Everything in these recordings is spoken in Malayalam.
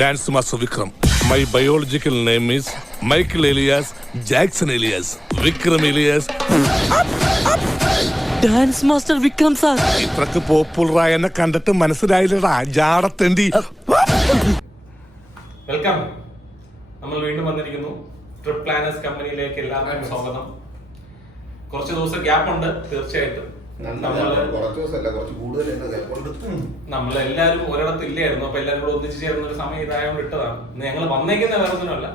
Dance Master Vikram. My biological name is Michael Elias Jackson Elias. Vikram Elias. Dance master Vikram sir. ഇത്രക്ക് പോപ്പുലറായ എന്നെ കണ്ടിട്ട് മനസ്സിലായില്ലടാ ജാടത്തേണ്ടി. വെൽക്കം. നമ്മൾ വീണ്ടും വന്നിരിക്കുന്നു. ട്രിപ്പ് പ്ലാനേഴ്സ് കമ്പനിയിലേക്ക് എല്ലാവർക്കും സ്വാഗതം. കുറച്ച് ദിവസം ഗ്യാപ്പ് ഉണ്ട് തീർച്ചയായിട്ടും. നമ്മളെല്ലാരും ഒരിടത്ത് ഇല്ലായിരുന്നു. അപ്പൊ എല്ലാരും കൂടെ ഒന്നിച്ച് ചേർന്ന ഒരു സമയം ഇതായോണ്ട് ഇട്ടതാണ്. ഞങ്ങൾ വന്നേക്കുന്ന വേറെ ഒന്നുമല്ല,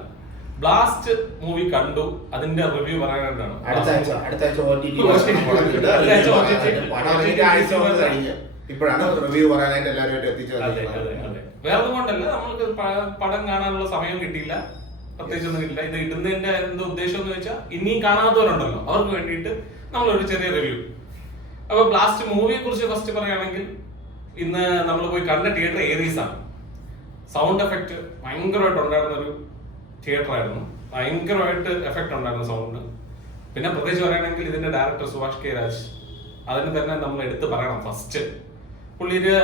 ബ്ലാസ്റ്റ് മൂവി കണ്ടു, അതിന്റെ റിവ്യൂ പറയാനായിട്ടാണ്. വേറെ ഒന്നും കൊണ്ടല്ല, നമ്മൾക്ക് പടം കാണാനുള്ള സമയം കിട്ടിയില്ല, പ്രത്യേകിച്ചൊന്നും ഇല്ല. ഇത് ഇടുന്നതിന്റെ എന്തോ ഉദ്ദേശം എന്ന് വെച്ചാൽ ഇനിയും കാണാത്തവരുണ്ടല്ലോ, അവർക്ക് വേണ്ടിയിട്ട് നമ്മളൊരു ചെറിയ റിവ്യൂ. അപ്പൊ ബ്ലാസ്റ്റ് മൂവിയെ കുറിച്ച് ഫസ്റ്റ് പറയുകയാണെങ്കിൽ, ഇന്ന് നമ്മൾ പോയി കണ്ട തിയേറ്റർ ഏരീസ് ആണ്. സൗണ്ട് എഫക്ട് ഭയങ്കരമായിട്ട് ഉണ്ടായിരുന്ന ഒരു തിയേറ്റർ ആയിരുന്നു. ഭയങ്കരമായിട്ട് എഫക്ട് ഉണ്ടായിരുന്ന സൗണ്ട്. പിന്നെ പ്രത്യേകിച്ച് പറയുകയാണെങ്കിൽ ഇതിന്റെ ഡയറക്ടർ സുഭാഷ് കെ രാജ്, അതിന് തന്നെ നമ്മൾ എടുത്ത് പറയണം. ഫസ്റ്റ് പുള്ളിയുടെ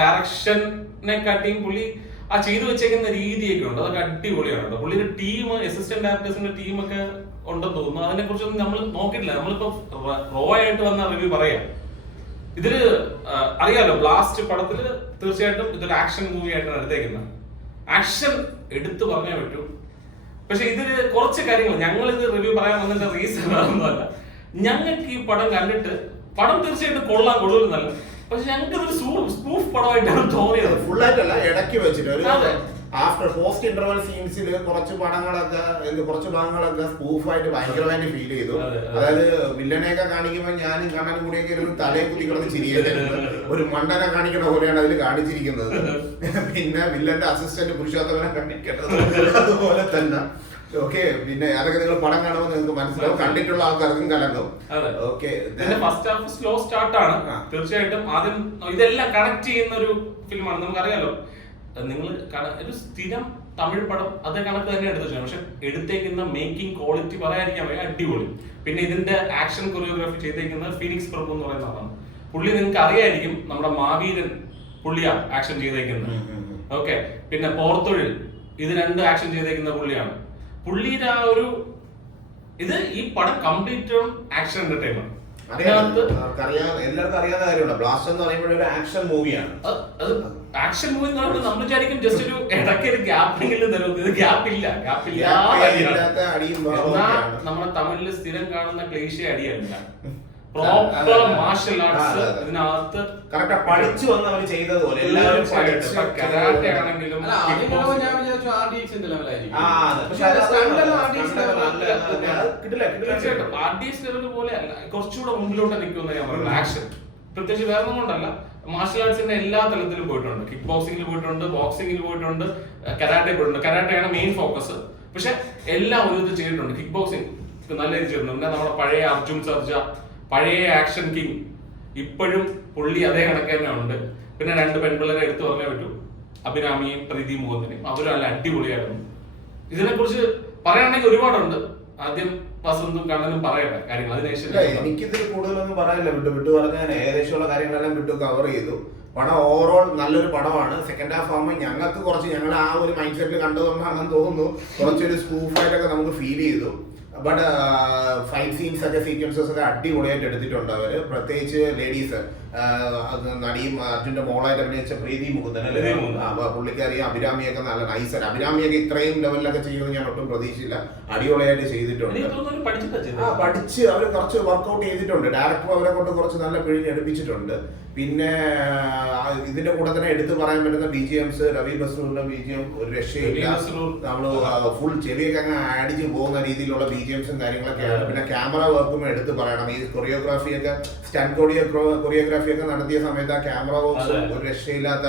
ഡയറക്ഷനെ കാട്ടിയും പുള്ളി ആ ചെയ്തു വെച്ചേക്കുന്ന രീതിയൊക്കെ ഉണ്ട്, അതൊക്കെ അടിപൊളിയാണ്. പുള്ളിയുടെ ടീം, അസിസ്റ്റന്റ് ഡയറക്ടേഴ്സിന്റെ ടീമൊക്കെ ഉണ്ടെന്ന് തോന്നുന്നു. അതിനെ കുറിച്ചൊന്നും നമ്മൾ നോക്കിയിട്ടില്ല. നമ്മളിപ്പോ റോ ആയിട്ട് വന്ന റിവ്യൂ പറയാം. ഇതില് അറിയാലോ, ബ്ലാസ്റ്റ് പടത്തില് തീർച്ചയായിട്ടും ഇതൊരു ആക്ഷൻ മൂവി ആയിട്ടാണ് എടുത്തേക്കുന്നത്. ആക്ഷൻ എടുത്തു പറഞ്ഞേ പറ്റൂ. പക്ഷെ ഇതില് കുറച്ച് കാര്യങ്ങൾ, ഞങ്ങൾ ഇത് റിവ്യൂ പറയാൻ വന്നതിന്റെ റീസൺ ഒന്നുമല്ല. ഞങ്ങൾക്ക് ഈ പടം കണ്ടിട്ട് പടം തീർച്ചയായിട്ടും കൊള്ളാമെന്നല്ല, പക്ഷെ ഞങ്ങൾക്ക് ഇതൊരു സ്പൂഫ് പടമായിട്ടാണ് തോന്നിയത്. ഫുൾ ആയിട്ടല്ല, ഇടയ്ക്ക് വെച്ചിട്ട് ഒരു ആഫ്റ്റർ പോസ്റ്റ് ഇന്റർവൽ സീൻസിൽ കുറച്ച് ഭാഗങ്ങളൊക്കെ സ്പൂഫായിട്ട് ഭയങ്കരമായിട്ട് ഫീൽ ചെയ്തു. അതായത് വില്ലനെയൊക്കെ കാണിക്കുമ്പോൾ ഞാനും കണ്ണനും കൂടിയൊക്കെ ഇരുന്ന് തലയെ കുത്തി കിടന്ന് ചിരിയായിരുന്നു. ഒരു മണ്ടനെ കാണിക്കുന്ന പോലെയാണ് അതിൽ കാണിച്ചിരിക്കുന്നത്. പിന്നെ വില്ലന്റെ അസിസ്റ്റന്റ് പുരുഷോത്തമനെ കാണിക്കേണ്ടത് അതുപോലെ തന്നെ. ഓക്കെ, പിന്നെ അതൊക്കെ നിങ്ങൾ പടം കാണുമ്പോൾ നിങ്ങൾക്ക് മനസ്സിലാവും, കണ്ടിട്ടുള്ള ആൾക്കാർക്കും കലങ്ങും. ഓക്കെ, ഫസ്റ്റ് ഹാഫ് സ്ലോ സ്റ്റാർട്ടാണ്. തീർച്ചയായിട്ടും ആദ്യം ഇതെല്ലാം കണക്ട് ചെയ്യുന്ന ഒരു ഫിലിമാണ്. നമുക്കറിയാലോ, നിങ്ങൾ ഒരു സ്ഥിരം തമിഴ് പടം അതേ കണക്ക് തന്നെ എടുത്തു വെച്ചാൽ, പക്ഷെ എടുത്തേക്കുന്ന മേക്കിംഗ് ക്വാളിറ്റി പറയാതിരിക്കാൻ വയ്യ, അടിപൊളി. പിന്നെ ഇതിന്റെ ആക്ഷൻ കൊറിയോഗ്രാഫി ചെയ്തേക്കുന്നത് ഫീനിക്സ് പ്രഭു എന്ന് പറയുന്ന ആളാണ്. പുള്ളി നിങ്ങൾക്ക് അറിയായിരിക്കും, നമ്മുടെ മാവീരൻ പുള്ളിയാ ആക്ഷൻ ചെയ്തേക്കുന്നത്. ഓക്കെ, പിന്നെ പോർത്തൊഴിൽ, ഇത് രണ്ട് ആക്ഷൻ ചെയ്തേക്കുന്ന പുള്ളിയാണ്. പുള്ളിയുടെ ആ ഒരു ഇത് ഈ പടം കംപ്ലീറ്റ് ആക്ഷൻ എന്റർടൈൻമെന്റ്. എല്ലാവർക്കും അറിയാവുന്ന കാര്യമാണ്, ബ്ലാസ്റ്റ് എന്ന് പറയുമ്പോൾ ഒരു ആക്ഷൻ മൂവിയാണ്. അത് ആക്ഷൻ മൂവി എന്ന് പറയുമ്പോൾ നമ്മൾ വിചാരിക്കും ജസ്റ്റ് ഒരു ഇടയ്ക്ക് ഒരു ഗ്യാപ്പെങ്കിലും തരും. ഇത് ഗ്യാപ്പില്ല. നമ്മുടെ തമിഴില് സ്ഥിരം കാണുന്ന ക്ലീശ അടിയല്ല, പ്രോപ്പർ മാർഷൽ ആർട്സ് ഇതിനകത്ത് പഠിച്ചു വന്നവർ ചെയ്തതുപോലെ കരാട്ടെ ആണെങ്കിലും ആർഡിഎക്സ് ലെവൽ പോലെ അല്ല, കുറച്ചുകൂടെ മുമ്പിലോട്ട് നിൽക്കുന്ന ഞാൻ പറയുന്നത്. ആക്ഷൻ പ്രത്യേകിച്ച് വേറെ ഒന്നും കൊണ്ടല്ല, മാർഷൽ ആർട്സിന്റെ എല്ലാ തലത്തിലും പോയിട്ടുണ്ട്. കിക്ക് ബോക്സിംഗിൽ പോയിട്ടുണ്ട്, ബോക്സിംഗിൽ പോയിട്ടുണ്ട്, കരാട്ടെ പോയിട്ടുണ്ട്. കരാട്ടെയാണ് മെയിൻ ഫോക്കസ്, പക്ഷെ എല്ലാം ഒരു ഇത് ചെയ്തിട്ടുണ്ട്. കിക്ക് ബോക്സിംഗ് നല്ല ഇത് ചെയ്തിട്ടുണ്ട്. പിന്നെ നമ്മുടെ പഴയ അർജുൻ സർജ, പഴയ ആക്ഷൻ കിങ്, ഇപ്പോഴും പുള്ളി അതേ കണക്ക് തന്നെ ഉണ്ട്. പിന്നെ രണ്ട് പെൺപിള്ളേരെ എടുത്തു പറഞ്ഞേ പറ്റൂ, അഭിരാമിയും പ്രീതി മുഖത്തിനെയും. അവരും നല്ല അടിപൊളിയായിരുന്നു. ഇതിനെ കുറിച്ച് പറയാണെങ്കിൽ ഒരുപാടുണ്ട്. ആദ്യം വസന്തും കണ്ണനും പറയട്ടെ കാര്യങ്ങൾ, അതിനുശേഷം. എനിക്കിതിൽ കൂടുതലൊന്നും പറയാനില്ല, വിട്ടു പറഞ്ഞാൽ ഏകദേശമുള്ള കാര്യങ്ങളെല്ലാം വിട്ടു കവർ ചെയ്തു. പടം ഓവറോൾ നല്ലൊരു പടമാണ്. സെക്കൻഡ് ഹാഫ് ആകുമ്പോൾ ഞങ്ങൾക്ക് കുറച്ച്, ഞങ്ങൾ ആ ഒരു മൈൻഡ് സെറ്റിൽ കണ്ടതുകൊണ്ടാണെന്ന് തോന്നുന്നു, കുറച്ചൊരു സ്പൂഫായിട്ടൊക്കെ നമുക്ക് ഫീൽ ചെയ്തു. ബട്ട് ഫൈറ്റ് സീൻസ് ഒക്കെ, സീക്വൻസസ് ഒക്കെ അടിപൊളിയായിട്ട് എടുത്തിട്ടുണ്ട് അവർ. പ്രത്യേകിച്ച് ലേഡീസ് നടിയും അർജുന്റെ മോളായിട്ട് അഭിനയിച്ച പ്രീതി മുകുന്ദൻ, പുള്ളിക്കാരി അഭിരാമിയൊക്കെ നല്ല നൈസാണ്. അഭിരാമിയൊക്കെ ഇത്രയും ലെവലിലൊക്കെ ചെയ്യുന്നത് ഞാൻ ഒട്ടും പ്രതീക്ഷിച്ചില്ല. അടിപൊളിയായിട്ട് ചെയ്തിട്ടുണ്ട്. പഠിച്ച് അവർ കുറച്ച് വർക്ക്ഔട്ട് ചെയ്തിട്ടുണ്ട്. ഡയറക്ടർ അവരെ കൊണ്ട് കുറച്ച് നല്ല പിഴിഞ്ഞെടുപ്പിച്ചിട്ടുണ്ട്. പിന്നെ ഇതിന്റെ കൂടെ തന്നെ എടുത്തു പറയാൻ പറ്റുന്ന BGMs, രവി ബസ്രൂറിന്റെ BGM ഒരു രക്ഷയില്ല. നമ്മള് ഫുൾ ചെവിയൊക്കെ അങ്ങ് അടിച്ച് പോകുന്ന രീതിയിലുള്ള BGMസും കാര്യങ്ങളൊക്കെയാണ്. പിന്നെ ക്യാമറ വർക്കും എടുത്ത് പറയണം. ഈ കൊറിയോഗ്രാഫിയൊക്കെ, സ്റ്റണ്ട് കൊറിയോഗ്രാഫിയൊക്കെ നടത്തിയ സമയത്ത് ആ ക്യാമറ വർക്ക്സ് ഒരു രക്ഷയില്ലാത്ത,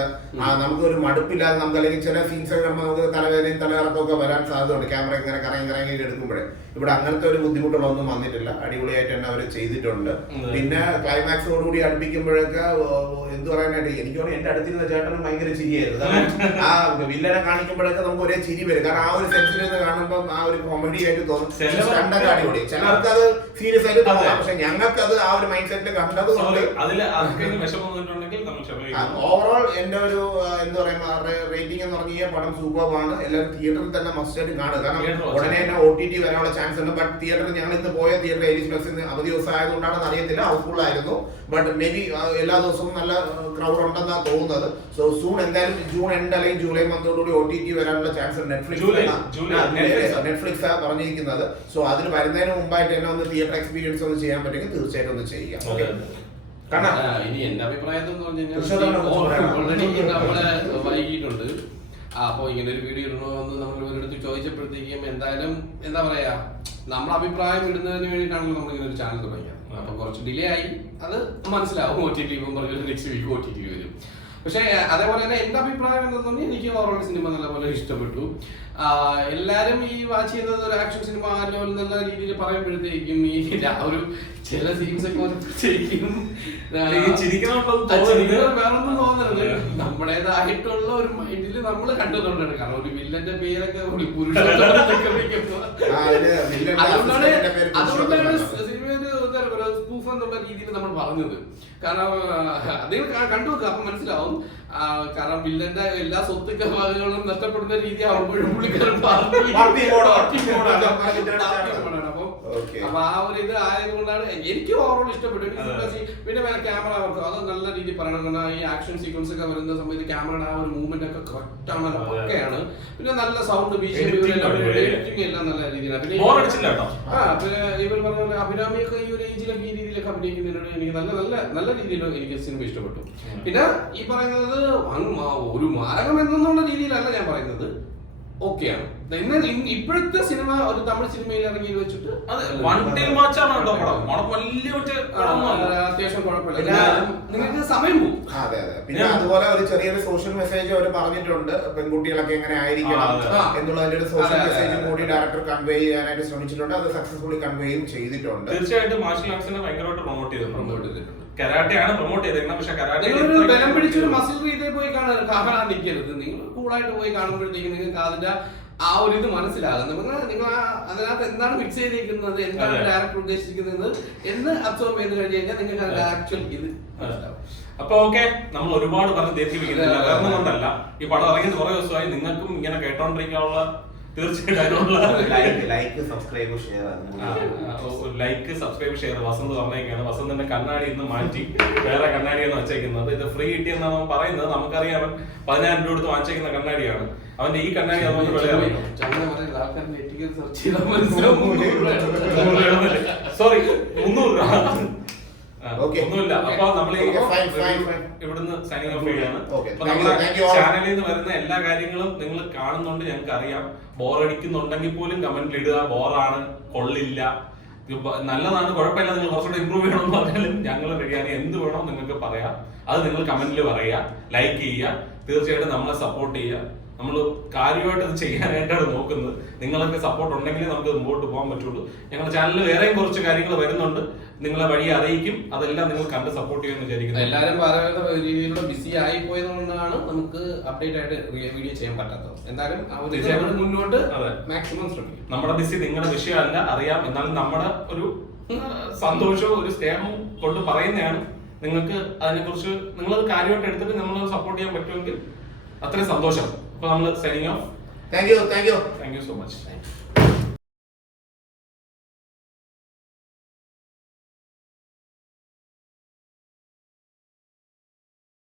നമുക്ക് ഒരു മടുപ്പില്ലാതെ, നമുക്ക് അല്ലെങ്കിൽ ചില സീൻസ് ഒക്കെ നമുക്ക് തലവേദനയും തലകറക്കമൊക്കെ വരാൻ സാധ്യതയുണ്ട് ക്യാമറ ഇങ്ങനെ കറങ്ങി എടുക്കുമ്പോഴേ. ഇവിടെ അങ്ങനത്തെ ഒരു ബുദ്ധിമുട്ടുകളൊന്നും വന്നിട്ടില്ല, അടിപൊളിയായിട്ട് തന്നെ അവർ ചെയ്തിട്ടുണ്ട്. പിന്നെ ക്ലൈമാക്സോടുകൂടി അടുപ്പിക്കുമ്പോഴൊക്കെ എന്ത് പറയാനായിട്ട്, എനിക്ക് തോന്നുന്നു എന്റെ അടുത്തിരുന്ന ചേട്ടനും ഭയങ്കര ചിരിയായിരുന്നു. ആ വില്ലനെ കാണിക്കുമ്പോഴൊക്കെ നമുക്ക് ഒരേ ചിരി വരും, കാരണം ആ ഒരു സെൻസിൽ നിന്ന് കാണുമ്പോൾ ആ ഒരു കോമഡി ആയിട്ട് തോന്നും. സ്റ്റണ്ടൊക്കെ അടിപൊളി. ചിലർക്ക് അത് സീരിയസ് ആയിട്ട് തോന്നാം, പക്ഷെ ഞങ്ങൾക്ക് അത് ആ ഒരു മൈൻഡ് സെറ്റിൽ കണ്ടത് കൊണ്ട് ഓവറോൾ എന്റെ ഒരു എന്താ പറയാ റേറ്റിംഗ് എന്ന് പറഞ്ഞ പടം സൂപ്പറാണ്. എല്ലാവരും തിയേറ്ററിൽ തന്നെ മസ്റ്റ് ആയിട്ട് കാണുക. കാരണം ഉടനെ തന്നെ OTT വരാനുള്ള ചാൻസ് ഉണ്ട്. ബട്ട് തിയേറ്ററിൽ ഞങ്ങൾ ഇന്ന് പോയ തിയേറ്റർ ഏരീസ് പ്ലസ് അവധി ദിവസം ആയതുകൊണ്ടാണെന്ന് അറിയത്തില്ല, ഹൗസ്ഫുൾ ആയിരുന്നു. ബട്ട് മേ ബി എല്ലാ ദിവസവും നല്ല ക്രൗഡ് ഉണ്ടെന്നാണ് തോന്നുന്നത്. സോ സൂൺ എന്തായാലും ജൂൺ എൻഡ് അല്ലെങ്കിൽ ജൂലൈ മന്തോടുകൂടി OTT വരാനുള്ള ചാൻസ് ഉണ്ട്. നെറ്റ്ഫ്ലിക്സ് പറഞ്ഞിരിക്കുന്നത്. സോ അതിന് വരുന്നതിന് മുമ്പായിട്ട് തന്നെ ഒന്ന് തിയേറ്റർ എക്സ്പീരിയൻസ് ഒന്ന് ചെയ്യാൻ പറ്റുമെങ്കിൽ തീർച്ചയായിട്ടും ഒന്ന് ചെയ്യാം. ഓക്കെ, ഇനി എന്റെ അഭിപ്രായം എന്ന് ഓൾറെഡി നമ്മളെ വൈകിട്ടുണ്ട്. അപ്പൊ ഇങ്ങനെ ഒരു വീഡിയോ ഇടണമെന്ന് നമ്മൾ ഇവരെടുത്ത് ചോദിച്ചപ്പോഴത്തേക്കും എന്തായാലും എന്താ പറയാ, നമ്മുടെ അഭിപ്രായം ഇടുന്നതിന് വേണ്ടിയിട്ടാണല്ലോ നമ്മൾ ഇങ്ങനെ ഒരു ചാനൽ തുടങ്ങിയത്. അപ്പൊ കുറച്ച് ഡിലേ ആയി, അത് മനസ്സിലാവും. OTT നെക്സ്റ്റ് വീക്ക് OTT വരും. പക്ഷെ അതേപോലെ തന്നെ എന്റെ അഭിപ്രായം എന്താണെന്ന് എനിക്ക് ഓവറോൾ സിനിമ നല്ലപോലെ ഇഷ്ടപ്പെട്ടു. എല്ലാരും ഈ വാച്ച് ചെയ്യുന്നത് ഒരു ആക്ഷൻ സിനിമ നല്ല രീതിയിൽ പറയുമ്പോഴത്തേക്കും ഈ ഒരു ചില സീൻസ് ഒക്കെ ശരിക്കും വേറൊന്നും തോന്നരുത്. നമ്മുടേതായിട്ടുള്ള ഒരു മൈൻഡിൽ നമ്മൾ കണ്ടുകൊണ്ടാണ്. കാരണം ഒരു വില്ലന്റെ പേരൊക്കെ അതുകൊണ്ടാണ് സിനിമ സ്പൂഫ് എന്നുള്ള രീതിയിൽ നമ്മൾ പറഞ്ഞത്. കാരണം അദ്ദേഹം കണ്ടു വെക്കുക, അപ്പൊ മനസ്സിലാവും. കാരണം വില്ലന്റെ എല്ലാ സ്വത്തുക്ക ഭാഗങ്ങളും നഷ്ടപ്പെടുന്ന രീതി ആവുമ്പോഴും പുള്ളിക്കാരൻ അപ്പൊ ആ ഒരു ഇത് ആയതുകൊണ്ടാണ് എനിക്ക് ഓവറോൾ ഇഷ്ടപ്പെട്ടു. പിന്നെ ക്യാമറ വർക്ക് അത് നല്ല രീതിയിൽ പറയണം. കാരണം ഈ ആക്ഷൻ സീക്വൻസ് ഒക്കെ വരുന്ന സമയത്ത് ക്യാമറയുടെ ആ ഒരു മൂവ്മെന്റ് ഒക്കെ കറക്റ്റ് ആണ്, പക്കയാണ്. പിന്നെ നല്ല സൗണ്ട് എഡിറ്റിംഗ് എല്ലാം നല്ല രീതിയിലാണ്. പിന്നെ ഇവർ പറഞ്ഞ പോലെ അഭിരാമിയൊക്കെ ഈ ഒരു ഏജിലൊക്കെ ഈ രീതിയിലൊക്കെ അഭിനയിക്കുന്നതിനോട് എനിക്ക് നല്ല രീതിയിൽ എനിക്ക് സിനിമ ഇഷ്ടപ്പെട്ടു. പിന്നെ ഈ പറയുന്നത് ഒരു മാരകം എന്നുള്ള രീതിയിലല്ല ഞാൻ പറയുന്നത്, ഓക്കെയാണ്. ഇപ്പോഴത്തെ സിനിമ ഒരു തമിഴ് സിനിമയിൽ ഇറങ്ങി വെച്ചിട്ട് അത്യാവശ്യം കുഴപ്പമില്ല, നിങ്ങൾക്ക് സമയം പോകും. അതെ അതെ. പിന്നെ അതുപോലെ ഒരു ചെറിയൊരു സോഷ്യൽ മെസ്സേജ് അവർ പറഞ്ഞിട്ടുണ്ട്, പെൺകുട്ടികളൊക്കെ എങ്ങനെ ആയിരിക്കണം എന്നുള്ളതിന്റെ ഒരു സോഷ്യൽ മെസ്സേജ് കൂടി ഡയറക്ടർ കൺവേ ചെയ്യാനായിട്ട് ശ്രമിച്ചിട്ടുണ്ട്. അത് സക്സസ്ഫുള്ളി കൺവേയും ചെയ്തിട്ടുണ്ട്. തീർച്ചയായിട്ടും മാർഷൽ ആർട്സിനെ ഭയങ്കരമായിട്ട് പ്രൊമോട്ട് ചെയ്തിട്ടുണ്ട്. കരാട്ടെയാണ് പ്രൊമോട്ട് ചെയ്തേക്കുന്നത്. പക്ഷെ കരാട്ടെ ബലം പിടിച്ചൊരു മസിൽ രീതിയിൽ പോയി കാണാൻ നിൽക്കരുത്. നിങ്ങൾ കൂളായിട്ട് പോയി കാണുമ്പോഴത്തേക്കും നിങ്ങൾക്ക് അതിന്റെ ആ ഒരു ഇത് മനസ്സിലാകും. നിങ്ങൾ അതിനകത്ത് എന്താണ് മിക്സ് ചെയ്തിരിക്കുന്നത്, എന്താണ് ഡയറക്ടർ ഉദ്ദേശിക്കുന്നത് എന്ന് അബ്സോർവ് ചെയ്ത് കഴിഞ്ഞ് കഴിഞ്ഞാൽ നിങ്ങൾക്ക് അതിന്റെ ആക്ച്വൽ ഇത് മനസ്സിലാവും. അപ്പൊ ഓക്കെ, നമ്മൾ ഒരുപാട് പറഞ്ഞ് ദീർഘിപ്പിക്കുന്നില്ല. വേറെ കൊണ്ടല്ല, ഈ പടം ഇറങ്ങിയത് കുറെ ദിവസമായി. നിങ്ങൾക്കും ഇങ്ങനെ കേട്ടോണ്ടിരിക്കാനുള്ള തീർച്ചയായിട്ടും ലൈക്ക് സബ്സ്ക്രൈബ് ഷെയർ വസന്ത് പറഞ്ഞേക്കാണ്. വസന്തിന്റെ കണ്ണാടി ഇന്ന് മാറ്റി വേറെ കണ്ണാടിയാണ് വെച്ചേക്കുന്നത്. ഇത് ഫ്രീ കിട്ടിയെന്നാണ് അവൻ പറയുന്നത്. നമുക്കറിയാം, 10,000 രൂപ കൊടുത്ത് വാങ്ങിച്ചേക്കുന്ന കണ്ണാടിയാണ് അവന്റെ. ഈ കണ്ണാടി സോറി 300 രൂപ ഒന്നുമില്ല. അപ്പൊ നമ്മൾ ഇവിടുന്ന് സൈനിങ് ഓഫ് ചെയ്യാണ്. നമ്മുടെ ചാനലിൽ നിന്ന് വരുന്ന എല്ലാ കാര്യങ്ങളും നിങ്ങൾ കാണുന്നുണ്ട്, ഞങ്ങൾക്ക് അറിയാം. ബോറടിക്കുന്നുണ്ടെങ്കിൽ പോലും കമന്റിൽ ഇടുക. ബോറാണ്, കൊള്ളില്ല, നല്ലതാണ്, കുഴപ്പമില്ല, നിങ്ങൾ കുറച്ചുകൂടെ ഇമ്പ്രൂവ് ചെയ്യണമെന്ന് പറഞ്ഞാലും ഞങ്ങൾ റെഡിയാണ്. എന്ത് വേണോ നിങ്ങൾക്ക് പറയാം, അത് നിങ്ങൾ കമന്റിൽ പറയുക, ലൈക്ക് ചെയ്യുക, തീർച്ചയായിട്ടും നമ്മളെ സപ്പോർട്ട് ചെയ്യുക. നമ്മൾ കാര്യമായിട്ട് ഇത് ചെയ്യാനായിട്ടാണ് നോക്കുന്നത്. നിങ്ങളൊക്കെ സപ്പോർട്ട് ഉണ്ടെങ്കിൽ നമുക്ക് മുമ്പോട്ട് പോകാൻ പറ്റുള്ളൂ. ഞങ്ങളുടെ ചാനലിൽ വേറെയും കുറച്ച് കാര്യങ്ങൾ വരുന്നുണ്ട്, നിങ്ങളെ വഴി അറിയിക്കും. അതെല്ലാം നിങ്ങൾ കണ്ട് സപ്പോർട്ട് ചെയ്യുമെന്ന് വിചാരിക്കുന്നു. എല്ലാവരും പല രീതിയിലുള്ള ബിസി ആയി പോയതുകൊണ്ടാണ് നമുക്ക് അപ്ഡേറ്റ് ആയിട്ട് വീഡിയോ ചെയ്യാൻ പറ്റാത്തത്. എന്തായാലും മുന്നോട്ട് മാക്സിമം ശ്രമിക്കും. നമ്മുടെ ബിസി നിങ്ങളുടെ വിഷയമല്ല, അറിയാം. എന്നാലും നമ്മുടെ ഒരു സന്തോഷവും ഒരു സ്നേഹവും കൊണ്ട് പറയുന്നതാണ്. നിങ്ങൾക്ക് അതിനെക്കുറിച്ച് നിങ്ങളത് കാര്യമായിട്ട് എടുത്തിട്ട് നമ്മൾ സപ്പോർട്ട് ചെയ്യാൻ പറ്റുമെങ്കിൽ അത്രയും സന്തോഷം. അപ്പൊ നമ്മൾ signing off. Thank you so much.